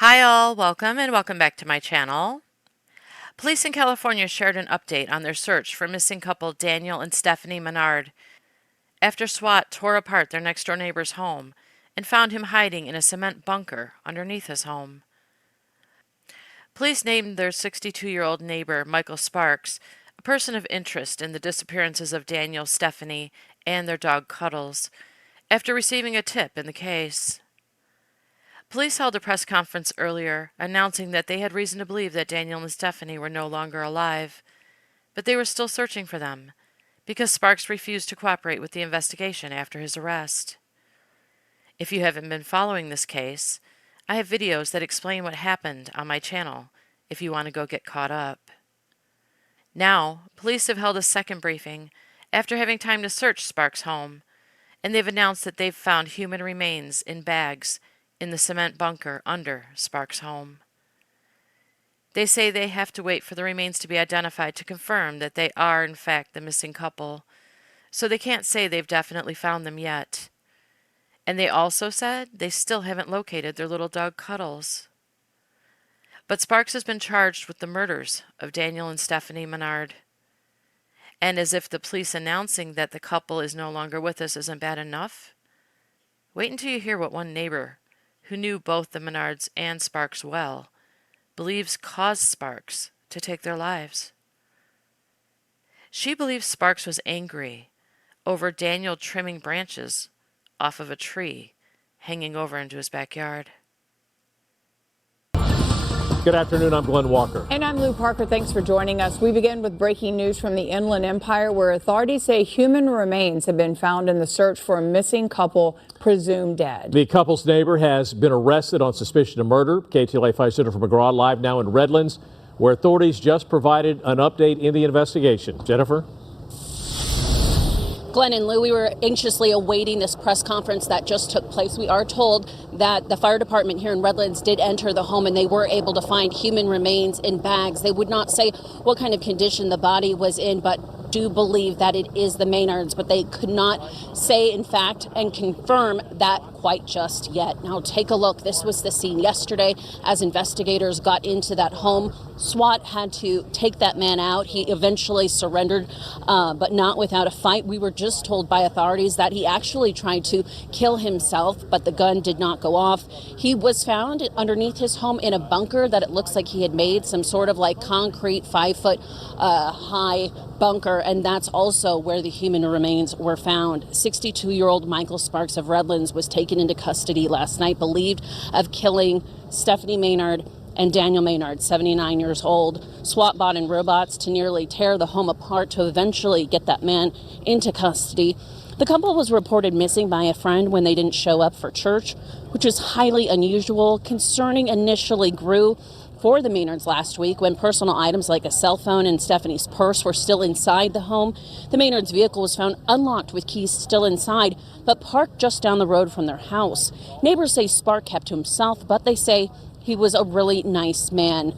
Hi all, welcome back to my channel. Police in California shared an update on their search for missing couple Daniel and Stephanie Menard after SWAT tore apart their next door neighbor's home and found him hiding in a cement bunker underneath his home. Police named their 62-year-old neighbor, Michael Sparks, a person of interest in the disappearances of Daniel, Stephanie, and their dog Cuddles, after receiving a tip in the case. Police held a press conference earlier announcing that they had reason to believe that Daniel and Stephanie were no longer alive, but they were still searching for them because Sparks refused to cooperate with the investigation after his arrest. If you haven't been following this case, I have videos that explain what happened on my channel if you want to go get caught up. Now, police have held a second briefing after having time to search Sparks' home, and they've announced that they've found human remains in bags in the cement bunker under Sparks' home. They say they have to wait for the remains to be identified to confirm that they are in fact the missing couple, so they can't say they've definitely found them yet. And they also said they still haven't located their little dog Cuddles. But Sparks has been charged with the murders of Daniel and Stephanie Menard. And as if the police announcing that the couple is no longer with us isn't bad enough, wait until you hear what one neighbor, who knew both the Menards and Sparks well, believes caused Sparks to take their lives. She believes Sparks was angry over Daniel trimming branches off of a tree hanging over into his backyard. Good afternoon, I'm Glenn Walker. And I'm Lou Parker. Thanks for joining us. We begin with breaking news from the Inland Empire, where authorities say human remains have been found in the search for a missing couple presumed dead. The couple's neighbor has been arrested on suspicion of murder. KTLA 5 Jennifer McGraw live now in Redlands, where authorities just provided an update in the investigation. Jennifer? Glenn and Lou, we were anxiously awaiting this press conference that just took place. We are told that the fire department here in Redlands did enter the home and they were able to find human remains in bags. They would not say what kind of condition the body was in, but do believe that it is the Menards, but they could not say in fact and confirm that quite just yet. Now take a look. This was the scene yesterday as investigators got into that home. SWAT had to take that man out. He eventually surrendered, but not without a fight. We were just told by authorities that he actually tried to kill himself, but the gun did not go off. He was found underneath his home in a bunker that it looks like he had made, some sort of like concrete 5-foot high bunker, and that's also where the human remains were found. 62-year-old Michael Sparks of Redlands was taken into custody last night, believed of killing Stephanie Menard and Daniel Menard, 79 years old. SWAT brought in robots to nearly tear the home apart to eventually get that man into custody. The couple was reported missing by a friend when they didn't show up for church, which is highly unusual. Concerning initially grew for the Menards last week when personal items like a cell phone and Stephanie's purse were still inside the home. The Menards' vehicle was found unlocked with keys still inside, but parked just down the road from their house. Neighbors say Spark kept to himself, but they say he was a really nice man.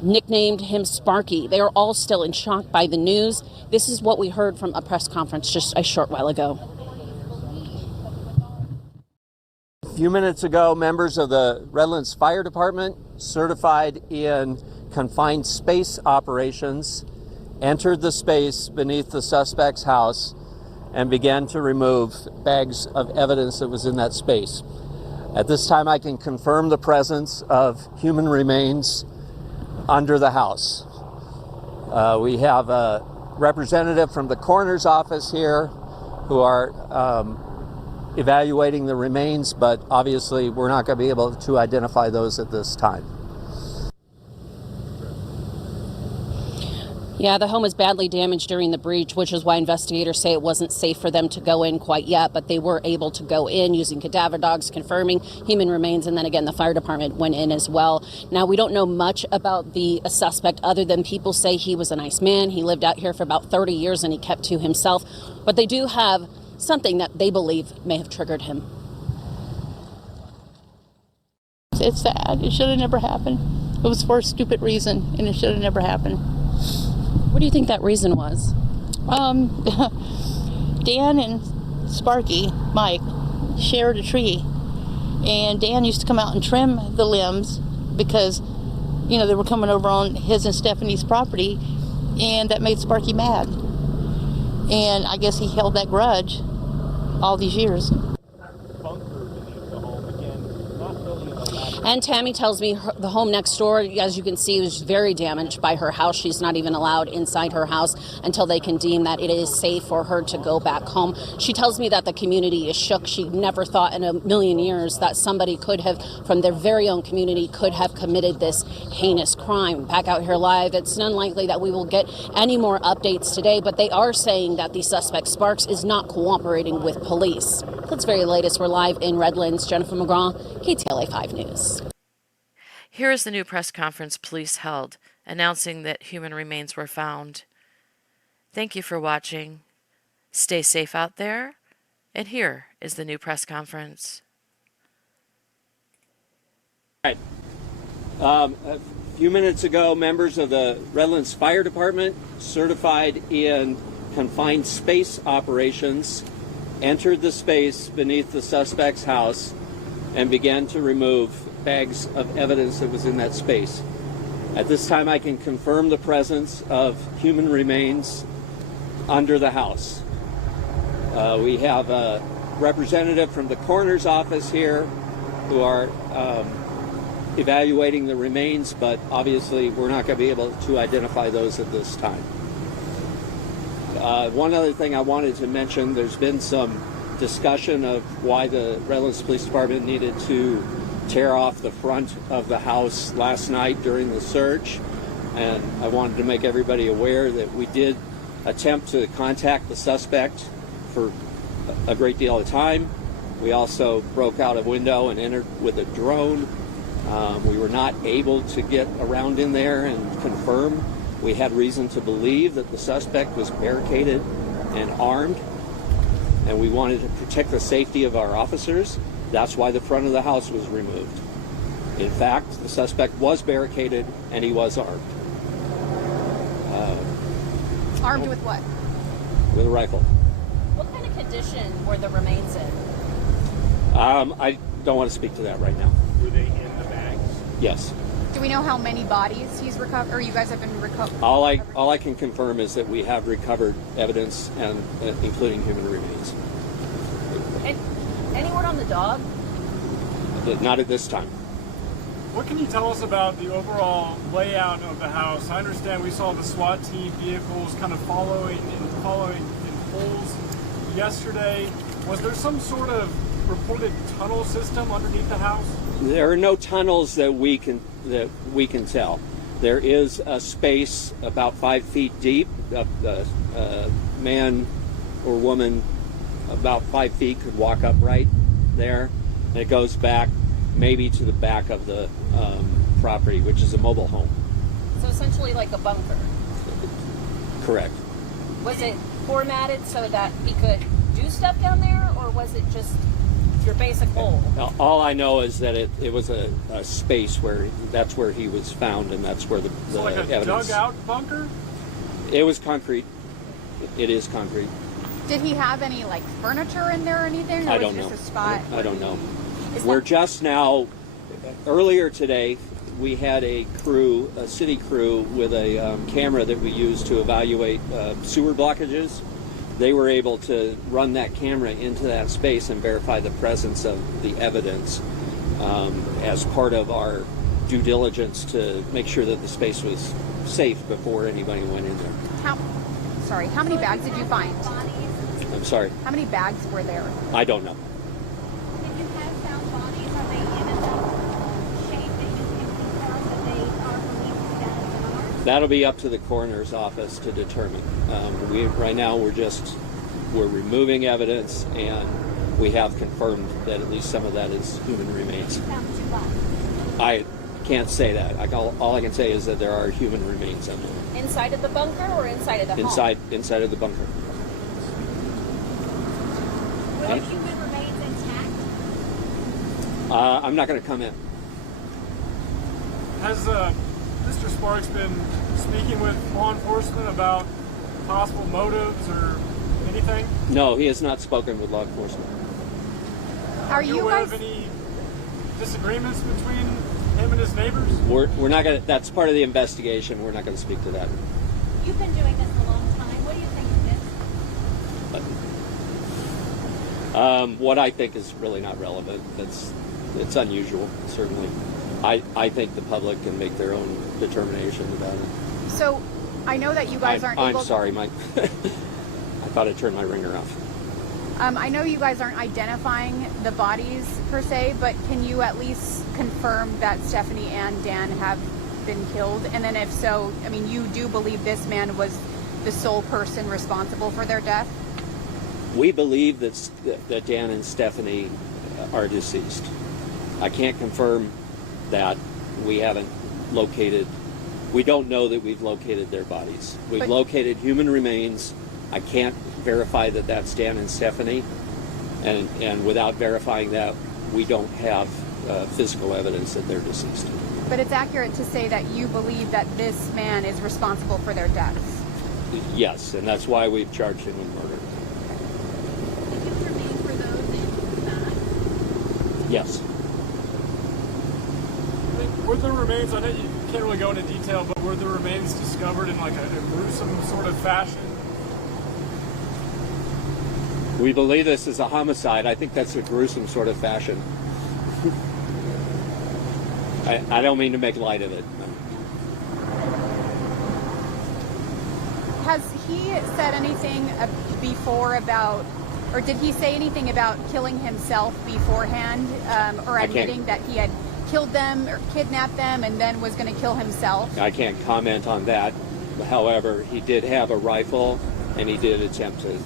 Nicknamed him Sparky. They are all still in shock by the news. This is what we heard from a press conference just a short while ago. A few minutes ago, members of the Redlands Fire Department, certified in confined space operations, entered the space beneath the suspect's house and began to remove bags of evidence that was in that space. At this time, I can confirm the presence of human remains under the house. We have a representative from the coroner's office here who are evaluating the remains, but obviously we're not going to be able to identify those at this time. Yeah, the home was badly damaged during the breach, which is why investigators say it wasn't safe for them to go in quite yet, but they were able to go in using cadaver dogs, confirming human remains, and then again the fire department went in as well. Now, we don't know much about the suspect other than people say he was a nice man. He lived out here for about 30 years and he kept to himself, but they do have something that they believe may have triggered him. It's sad. It should have never happened. It was for a stupid reason, and it should have never happened. What do you think that reason was? Dan and Sparky, Mike, shared a tree, and Dan used to come out and trim the limbs because, you know, they were coming over on his and Stephanie's property, and that made Sparky mad. And I guess he held that grudge all these years. And Tammy tells me the home next door, as you can see, was very damaged by her house. She's not even allowed inside her house until they can deem that it is safe for her to go back home. She tells me that the community is shook. She never thought in a million years that somebody could have, from their very own community, could have committed this heinous crime. Back out here live, it's unlikely that we will get any more updates today, but they are saying that the suspect, Sparks, is not cooperating with police. That's very latest. We're live in Redlands. Jennifer McGraw, KTLA 5 News. Here is the new press conference police held, announcing that human remains were found. Thank you for watching. Stay safe out there, and here is the new press conference. All right. A few minutes ago, members of the Redlands Fire Department, certified in confined space operations, entered the space beneath the suspect's house and began to remove bags of evidence that was in that space. At this time, I can confirm the presence of human remains under the house. We have a representative from the coroner's office here who are evaluating the remains, but obviously we're not going to be able to identify those at this time. One other thing I wanted to mention, there's been some discussion of why the Redlands Police Department needed to tear off the front of the house last night during the search, and I wanted to make everybody aware that we did attempt to contact the suspect for a great deal of time. We also broke out a window and entered with a drone. We were not able to get around in there and confirm. We had reason to believe that the suspect was barricaded and armed, and we wanted to protect the safety of our officers. That's why the front of the house was removed. In fact, the suspect was barricaded and he was armed. Armed with what? With a rifle. What kind of condition were the remains in? I don't want to speak to that right now. Were they in the bags? Yes. Do we know how many bodies he's recovered, or you guys have been recovered? All I can confirm is that we have recovered evidence, and including human remains. Any word on the dog? Not at this time. What can you tell us about the overall layout of the house? I understand we saw the SWAT team vehicles kind of following in holes yesterday. Was there some sort of reported tunnel system underneath the house? There are no tunnels that we can tell. There is a space about 5 feet deep. A man or woman about 5 feet could walk up right there, and it goes back maybe to the back of the property, which is a mobile home. So essentially like a bunker. Correct. Was it formatted so that he could do stuff down there, or was it just your basic hole? All I know is that it was a space where that's where he was found, and that's where the So like a evidence. dug out bunker? It was concrete. It is concrete. Did he have any like furniture in there or anything? Or I was don't it know. just a spot? I don't know. We're just now, earlier today, we had a city crew with a camera that we used to evaluate sewer blockages. They were able to run that camera into that space and verify the presence of the evidence as part of our due diligence to make sure that the space was safe before anybody went in there. How many bags did you find? I'm sorry, How many bags were there? I don't know. If you have found bodies, are they in enough shape that you can confirm that they are believed to be dead as an arm? That'll be up to the coroner's office to determine. Right now we're removing evidence, and we have confirmed that at least some of that is human remains. Found 2 bodies. I can't say that. All I can say is that there are human remains in there. Inside of the bunker or inside of the home? Inside of the bunker. Will the human remains intact? I'm not going to comment. Has Mr. Sparks been speaking with law enforcement about possible motives or anything? No, he has not spoken with law enforcement. Are you you aware guys? of any disagreements between him and his neighbors? We're not going to, that's part of the investigation. We're not going to speak to that. You've been doing this a long time. What do you think of this? What I think is really not relevant. It's unusual, certainly. I think the public can make their own determination about it. So I know that you guys aren't I'm able sorry, Mike. I thought I turned my ringer off. I know you guys aren't identifying the bodies per se, but can you at least confirm that Stephanie and Dan have been killed? And then if so, I mean, you do believe this man was the sole person responsible for their death? We believe that Dan and Stephanie are deceased. I can't confirm that. We haven't located, we don't know that we've located their bodies. We've located human remains. I can't verify that that's Dan and Stephanie, and without verifying that, we don't have physical evidence that they're deceased. But it's accurate to say that you believe that this man is responsible for their deaths? Yes, and that's why we've charged him with murder. Did you remain for those in the back? Yes. Were the remains, I know you can't really go into detail, but were the remains discovered in like a gruesome sort of fashion? We believe this is a homicide. I think that's a gruesome sort of fashion. I don't mean to make light of it. No. Has he said anything before about, or did he say anything about killing himself beforehand, or admitting that he had killed them or kidnapped them and then was going to kill himself? I can't comment on that. However, he did have a rifle, and he did attempt to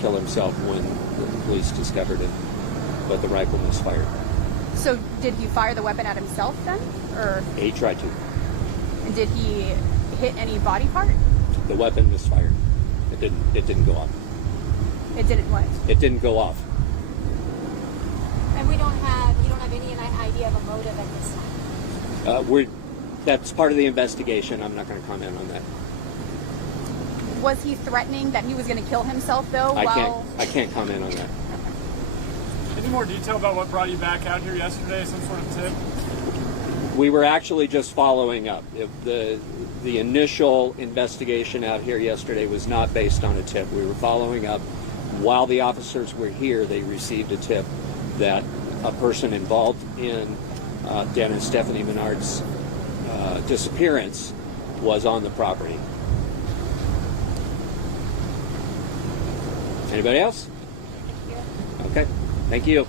kill himself when the police discovered it, but the rifle misfired. So did he fire the weapon at himself then, or He tried to. did he hit any body part? The weapon misfired. It didn't go off. It didn't what? It didn't go off. And you don't have any idea of a motive at this time? That's part of the investigation. I'm not going to comment on that. Was he threatening that he was going to kill himself though? I can't comment on that. Any more detail about what brought you back out here yesterday? Some sort of tip? We were actually just following up. The initial investigation out here yesterday was not based on a tip. We were following up. While the officers were here, they received a tip that a person involved in Dan and Stephanie Menard's disappearance was on the property. Anybody else? Okay. Thank you.